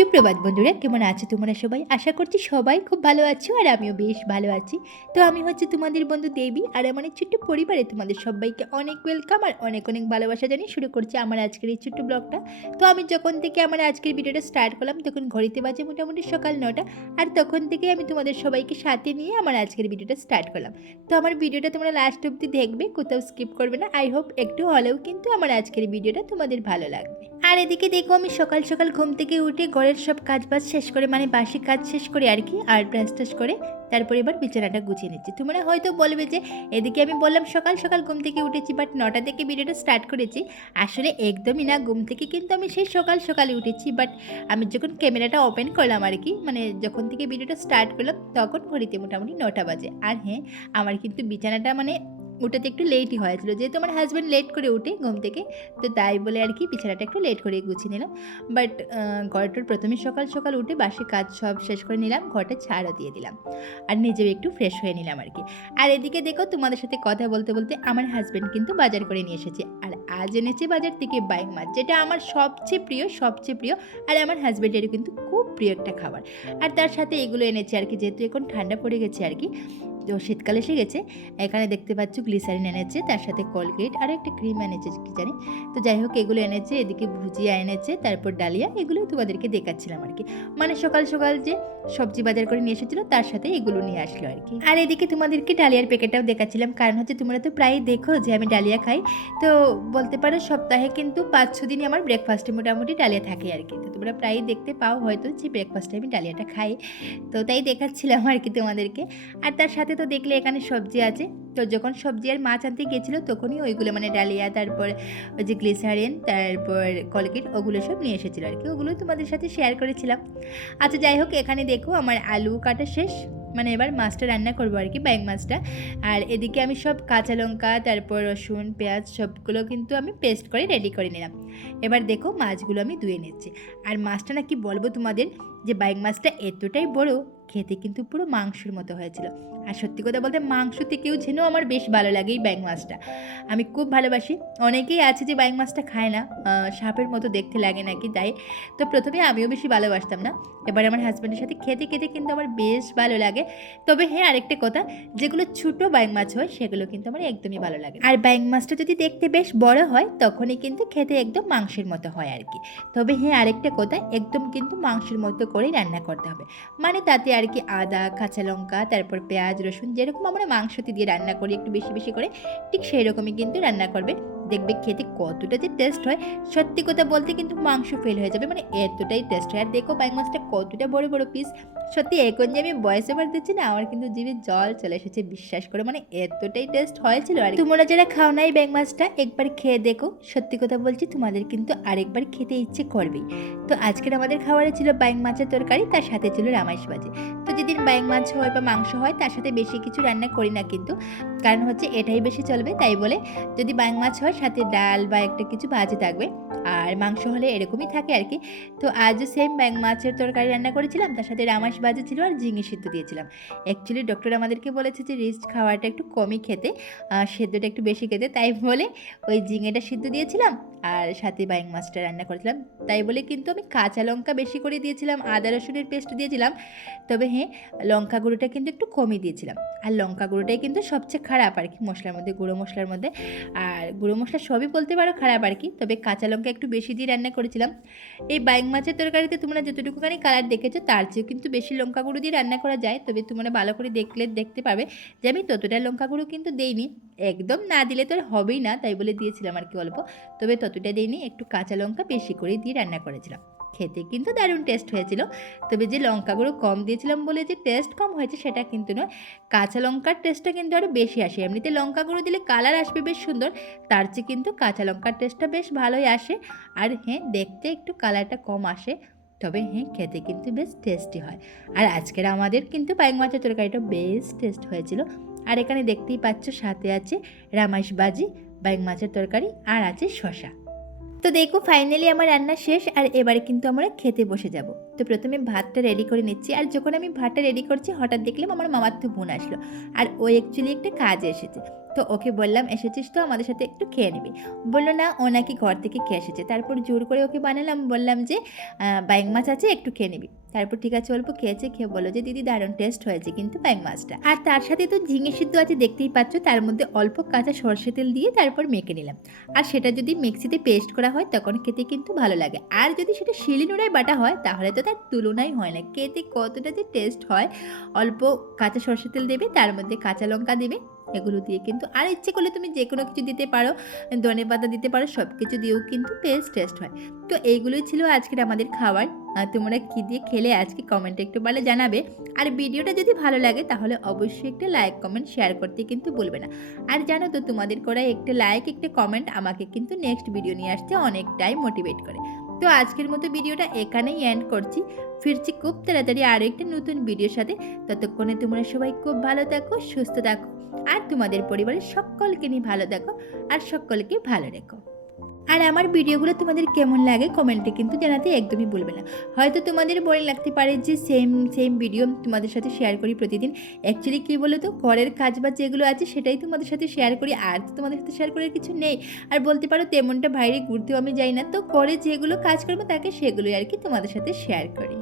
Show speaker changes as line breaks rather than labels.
সুপ্রভাত বন্ধুরা, কেমন আছো তোমরা সবাই? আশা করছি সবাই খুব ভালো আছো আর আমিও বেশ ভালো আছি। তো আমি হচ্ছে তোমাদের বন্ধু দেবী আর আমার এই ছোট্ট পরিবারে তোমাদের সবাইকে অনেক ওয়েলকাম আর অনেক অনেক ভালোবাসা জানিয়ে শুরু করছি আমার আজকের এই ছোট্ট ব্লগটা। তো আমি যখন থেকে আমার আজকের ভিডিওটা স্টার্ট করলাম, তখন ঘড়িতে বাজে মোটামুটি সকাল নটা আর তখন থেকে আমি তোমাদের সবাইকে সাথে নিয়ে আমার আজকের ভিডিওটা স্টার্ট করলাম। তো আমার ভিডিওটা তোমরা লাস্ট অবধি দেখবে, কোথাও স্কিপ করবে না। আই হোপ একটু হলেও কিন্তু আমার আজকের ভিডিওটা তোমাদের ভালো লাগবে। আর এদিকে দেখো আমি সকাল সকাল ঘুম থেকে উঠে ঘরের সব কাজ বাজ শেষ করে মানে বাসি কাজ শেষ করে আর কি, আর ব্রাশ টাশ করে তারপর এবার বিছানাটা গুছিয়ে নিচ্ছি। তোমরা হয়তো বলবে যে, এদিকে আমি বললাম সকাল সকাল ঘুম থেকে উঠেছি বাট নটা থেকে ভিডিওটা স্টার্ট করেছি, আসলে একদমই না, ঘুম থেকে কিন্তু আমি সেই সকাল সকালে উঠেছি বাট আমি যখন ক্যামেরাটা ওপেন করলাম আর কি মানে যখন থেকে ভিডিওটা স্টার্ট করলাম, তখন ঘড়িতে মোটামুটি নটা বাজে। আর হ্যাঁ আমার কিন্তু বিছানাটা মানে ওটাতে একটু লেটই হয়েছিল। যেহেতু আমার হাজব্যান্ড লেট করে উঠে ঘুম থেকে, তো তাই বলে আর কি বিছানাটা একটু লেট করে গুছিয়ে নিলাম। বাট ঘরটার প্রথমে সকাল সকাল উঠে বাসে কাজ সব শেষ করে নিলাম, ঘরটা ছাড়ও দিয়ে দিলাম। আর নিজেও একটু ফ্রেশ হয়ে নিলাম আর কি। আর এদিকে দেখো তোমাদের সাথে কথা বলতে বলতে আমার হাজব্যান্ড কিন্তু বাজার করে নিয়ে এসেছে। আর আজ এনেছে বাজার থেকে বাইক মাছ, যেটা আমার সবচেয়ে প্রিয় সবচেয়ে প্রিয়। আর আমার হাজব্যান্ডেরও কিন্তু খুব প্রিয় একটা খাবার। আর তার সাথে এগুলো এনেছে আর কি, যেহেতু এখন ঠান্ডা পড়ে গেছে আর কি। তো শীতকাল এসে গেছে। এখানে দেখতে পাচ্ছ গ্লিসারিন এনেছে, তার সাথে কলগেট আর একটা ক্রিম এনেছে কি জানি। তো যাই হোক, এগুলো এনেছে, এদিকে ভুজিয়া এনেছে, তারপর ডালিয়া, এগুলোই তোমাদেরকে দেখাচ্ছিলাম আর কি মানে সকাল সকাল যে সবজি বাজার করে নিয়ে এসেছিল, তার সাথে এগুলো নিয়ে আসলো আর কি আর এদিকে তোমাদেরকে ডালিয়ার প্যাকেটটাও দেখাচ্ছিলাম, কারণ হচ্ছে তোমরা তো প্রায় দেখো যে আমি ডালিয়া খাই। তো বলতে পারো সপ্তাহে কিন্তু পাঁচ ছ দিনই আমার ব্রেকফাস্টে মোটামুটি ডালিয়া থাকে আর কি তো তোমরা প্রায়ই দেখতে পাও হয়তো যে ব্রেকফাস্টে আমি ডালিয়াটা খাই। তো তাই দেখাচ্ছিলাম আর কি তোমাদেরকে। আর তার সাথে তো দেখলে এখানে সবজি আছে। তো যখন সবজি আর মাছ আনতে গেছিল তখনই ওইগুলো মানে ডালিয়া, তারপর ওই যে গ্লিসারিন, তারপর কলগেট ওগুলো সব নিয়ে এসেছিল আর কি ওগুলো তোমাদের সাথে শেয়ার করেছিলাম। আচ্ছা যাই হোক, এখানে দেখো আমার আলু কাটা শেষ। মানে এবার মাছটা রান্না করব আর কি ব্যাং মাছটা। আর এদিকে আমি সব কাঁচা লঙ্কা, তারপর রসুন, পেঁয়াজ সবগুলো কিন্তু আমি পেস্ট করে রেডি করে নিলাম। এবার দেখো মাছগুলো আমি ধুয়ে নিচ্ছি। আর মাছটা না কি বলব তোমাদের, যে বাইক মাছটা এতটাই বড় খেতে কিন্তু পুরো মাংসের মতো হয়েছিল। আর সত্যি কথা বলতে মাংস থেকেও যেন আমার বেশ ভালো লাগে এই ব্যাং মাছটা। আমি খুব ভালোবাসি। অনেকেই আছে যে ব্যাং মাছটা খায় না সাপের মতো দেখতে লাগে নাকি তাই। তো প্রথমে আমিও বেশি ভালোবাসতাম না। এবার আমার হাজব্যান্ডের সাথে খেতে খেতে কিন্তু আমার বেশ ভালো লাগে। তবে হ্যাঁ আরেকটা কথা, যেগুলো ছোটো ব্যাং মাছ হয়, সেগুলো কিন্তু আমার একদমই ভালো লাগে আর ব্যাং মাছটা যদি দেখতে বেশ বড় হয়, তখনই কিন্তু খেতে একদম মাংসের মতো হয় আর কি। তবে হ্যাঁ আরেকটা কথা, একদম কিন্তু মাংসের মতো করেই রান্না করতে হবে। মানে তাতে আর কি আদা, কাঁচা লঙ্কা, তারপর পেঁয়াজ, রসুন, যেরকম আমরা মাংসতে দিয়ে রান্না করি, একটু বেশি বেশি করে, ঠিক সেই রকমই কিন্তু রান্না করবে দেখবে খেতে কতটা যে টেস্ট হয়। সত্যি কথা বলতে কিন্তু মাংস ফেল হয়ে যাবে মানে এতটাই টেস্ট হয়। আর দেখো ব্যাং মাছটা কতটা বড় বড় পিস সত্যি এখন যে আমি বয়স ওভার দিচ্ছি না, আমার কিন্তু জিভে জল চলে এসেছে, বিশ্বাস করে। মানে এতটাই টেস্ট হয়েছিল। আর তোমরা যারা খাও নাই ব্যাং মাছটা একবার খেয়ে দেখো। সত্যি কথা বলছি, তোমাদের কিন্তু আরেকবার খেতে ইচ্ছে করবেই। তো আজকের আমাদের খাবারে ছিল বাইং মাছের তরকারি, তার সাথে ছিল রামাইশ ভাজি। তো যেদিন বাইং মাছ হয় বা মাংস হয়, তার সাথে বেশি কিছু রান্না করি না কিন্তু। কারণ হচ্ছে এটাই বেশি চলবে, তাই বলে যদি বাইং মাছ হয় সাথে ডাল বা একটা কিছু ভাজি থাকবে। আর মাংস হলে এরকমই থাকে আর কি। তো আজও সেম ব্যাং মাছের তরকারি রান্না করেছিলাম, তার সাথে রামাইশ ভাজি ছিল আর ঝিঙে সিদ্ধ দিয়েছিলাম। অ্যাকচুয়ালি ডক্টর আমাদেরকে বলেছে যে রিচ খাওয়াটা একটু কমই খেতে সেদ্ধটা একটু বেশি খেতে, তাই বলে ওই ঝিঙেটা সিদ্ধ দিয়েছিলাম আর সাথে বাইং মাছটা রান্না করেছিলাম। তাই বলে কিন্তু আমি কাঁচা লঙ্কা বেশি করে দিয়েছিলাম, আদা রসুনের পেস্ট দিয়েছিলাম। তবে হ্যাঁ লঙ্কা গুঁড়োটা কিন্তু একটু কমই দিয়েছিলাম। আর লঙ্কা গুঁড়োটাই কিন্তু সবচেয়ে খারাপ আর কি, মশলার মধ্যে, গুঁড়ো মশলার মধ্যে। আর গুঁড়ো মশলা সবই বলতে পারো খারাপ আর কি, তবে কাঁচা লঙ্কা একটু বেশি দিয়ে রান্না করেছিলাম। এই বাইং মাছের তরকারিতে তোমরা যতটুকুখানি কালার দেখেছ, তার চেয়েও কিন্তু বেশি লঙ্কা গুঁড়ো দিয়ে রান্না করা যায়। তবে তোমরা ভালো করে দেখলে, দেখতে পাবে যে আমি ততটা লঙ্কা গুঁড়ো কিন্তু দেইনি। একদম না দিলে তো হবেই না, তাই বলে দিয়েছিলাম আর কি অল্প। তবে ততটা দিইনি, একটু কাঁচা লঙ্কা বেশি করে দিয়ে রান্না করেছিলাম। খেতে কিন্তু দারুণ টেস্ট হয়েছিল। তবে যে লঙ্কা গুঁড়ো কম দিয়েছিলাম বলে যে টেস্ট কম হয়েছে সেটা কিন্তু নয়। কাঁচা লঙ্কার টেস্টটা কিন্তু আরও বেশি আসে। এমনিতে লঙ্কা গুঁড়ো দিলে কালার আসবে বেশ সুন্দর, তার চেয়ে কিন্তু কাঁচা লঙ্কার টেস্টটা বেশ ভালোই আসে। আর হ্যাঁ দেখতে একটু কালারটা কম আসে, তবে হ্যাঁ খেতে কিন্তু বেশ টেস্টি হয়। আর আজকের আমাদের কিন্তু পাইক মাছের তরকারিটা বেশ টেস্ট হয়েছিল। আর এখানে দেখতেই পাচ্ছ, সাথে আছে রামাইশ বাজি বাইক মাছের তরকারি, আর আছে শশা তো দেখো ফাইনালি আমার রান্না শেষ আর এবারে কিন্তু আমরা খেতে বসে যাব। তো প্রথমে ভাতটা রেডি করে নিচ্ছি। আর যখন আমি ভাতটা রেডি করছি, হঠাৎ দেখলাম আমার মামার তো বোন আসলো। আর ও অ্যাকচুয়ালি একটা কাজে এসেছে। তো ওকে বললাম, এসেছিস তো? আমাদের সাথে একটু খেয়ে নিবি। বলল, না, ও নাকি ঘর থেকে খেয়ে এসেছে। তারপর জোর করে ওকে বানালাম। বললাম যে বাইং মাছ আছে, একটু খেয়ে নিবি। তারপর, ঠিক আছে, অল্প খেয়েছে। খেয়ে বলল যে, দিদি, দারুণ টেস্ট হয়েছে কিন্তু বাইং মাছটা। আর তার সাথে তো ঝিঙে সিদ্ধ আছে, দেখতেই পাচ্ছ। তার মধ্যে অল্প কাঁচা সর্ষে তেল দিয়ে তারপর মেখে নিলাম। আর সেটা যদি মিক্সিতে পেস্ট করা হয়, তখন খেতে কিন্তু ভালো লাগে। আর যদি সেটা শিলি শিলিনোড়ায় বাটা হয়, তাহলে তো তার তুলনাই হয় না। খেতে কতটা যে টেস্ট হয়, অল্প কাঁচা সর্ষে তেল দেবে, তার মধ্যে কাঁচা লঙ্কা দেবে, এগুলো দিয়ে কিন্তু আর ইচ্ছে করলে তুমি যে কোনো কিছু দিতে পারো, ধনে পাতা দিতে পারো সব কিছু দিয়েও কিন্তু বেস্ট টেস্ট হয়। তো এইগুলোই ছিল আজকের আমাদের খাবার। তোমরা কী দিয়ে খেলে আজকে কমেন্টে একটু বলে জানাবে। আর ভিডিওটা যদি ভালো লাগে তাহলে অবশ্যই একটা লাইক কমেন্ট শেয়ার করতে কিন্তু ভুলবে না। আর জানো তো তোমাদের করা একটা লাইক একটা কমেন্ট আমাকে কিন্তু নেক্সট ভিডিও নিয়ে আসতে অনেকটাই মোটিভেট করে। তো আজকের মতো ভিডিওটা এখানেই এন্ড করছি। ফিরছি খুব তাড়াতাড়ি আরও একটি নতুন ভিডিওর সাথে। ততক্ষণে তোমরা সবাই খুব ভালো থাকো, সুস্থ থাকো। আর তোমাদের পরিবারের সকলকে নিয়ে ভালো থাকো, আর সকলকে ভালো রেখো। আর আমার ভিডিওগুলো তোমাদের কেমন লাগে কমেন্টে কিন্তু জানাতে একদমই বলবে না। হয়তো তোমাদের বলে লাগতে পারে যে সেম সেম ভিডিও তোমাদের সাথে শেয়ার করি প্রতিদিন। অ্যাকচুয়ালি কী বলো তো ঘরের কাজ বা যেগুলো আছে সেটাই তোমাদের সাথে শেয়ার করি, আর তো তোমাদের সাথে শেয়ার করার কিছু নেই। আর বলতে পারো তেমনটা বাইরে ঘুরতেও আমি যাই না। তো করে যেগুলো কাজ করব তাকে সেগুলোই আর কি তোমাদের সাথে শেয়ার করি।